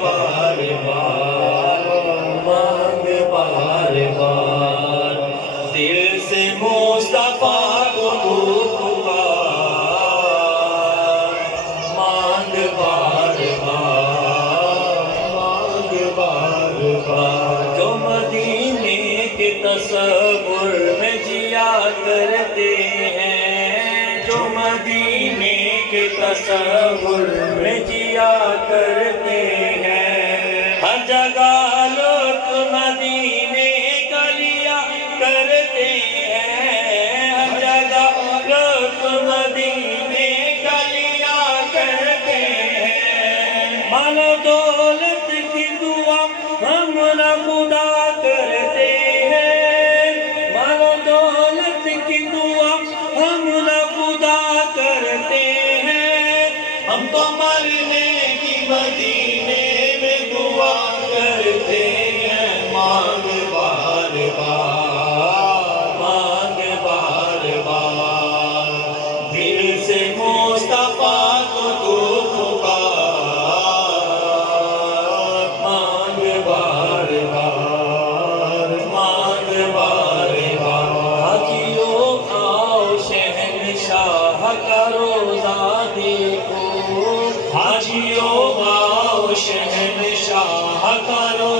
بار بار مانگ بار بار دل سے مصطفیٰ کو تو پکار مانگ بار بار مانگ بار بار جو مدینے کے تصور میں جیا کرتے ہیں جو مدینے کے تصور میں جیا کرتے ہیں ہر جگہ لوگ مدینے کا لیا کرتے ہیں ہر جگہ لوگ مدینے کا لیا کرتے ہیں مال و دولت کی دعا ہم نہ خدا کرتے ہیں مال و دولت کی دعا ہم نہ خدا کرتے ہیں ہم تو مرنے کی مدینے میں دعا کرتے ہیں مانگ بار بار مانگ بار بار دل سے مصطفیٰ کو تو پکار مانگ بار بار مانگ بار بار حاجیوں آؤ شہنشاہ کا روزہ دیکھو حاجیوں آؤ شہنشاہ کا روزہ